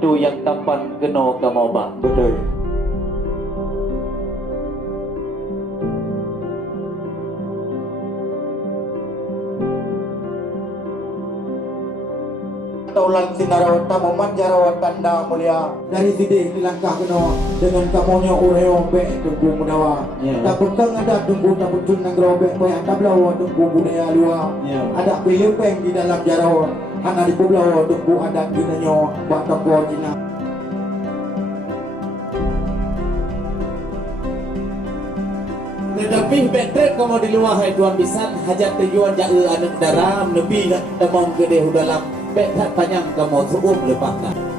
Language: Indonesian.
itu yang tampan kena kamobak. Betul. Taulan sinarawat tamu manjarawat tanda mulia dari sini dilangkah kena dengan kamunya ureo be tunggu mudawa. Tak bekang ada tunggu tak pecun nang grobek boy ada belawa tunggu budaya luar. Ada pilipeng di dalam jarau hana di belawa tunggu adat gunanya bak toko Cina. Tetapi betrek kamu di luar hai tuan bisan hajat tujuan jauh anak daram lebih nak temong gede dalam betat panjang kamu suum lepaskan.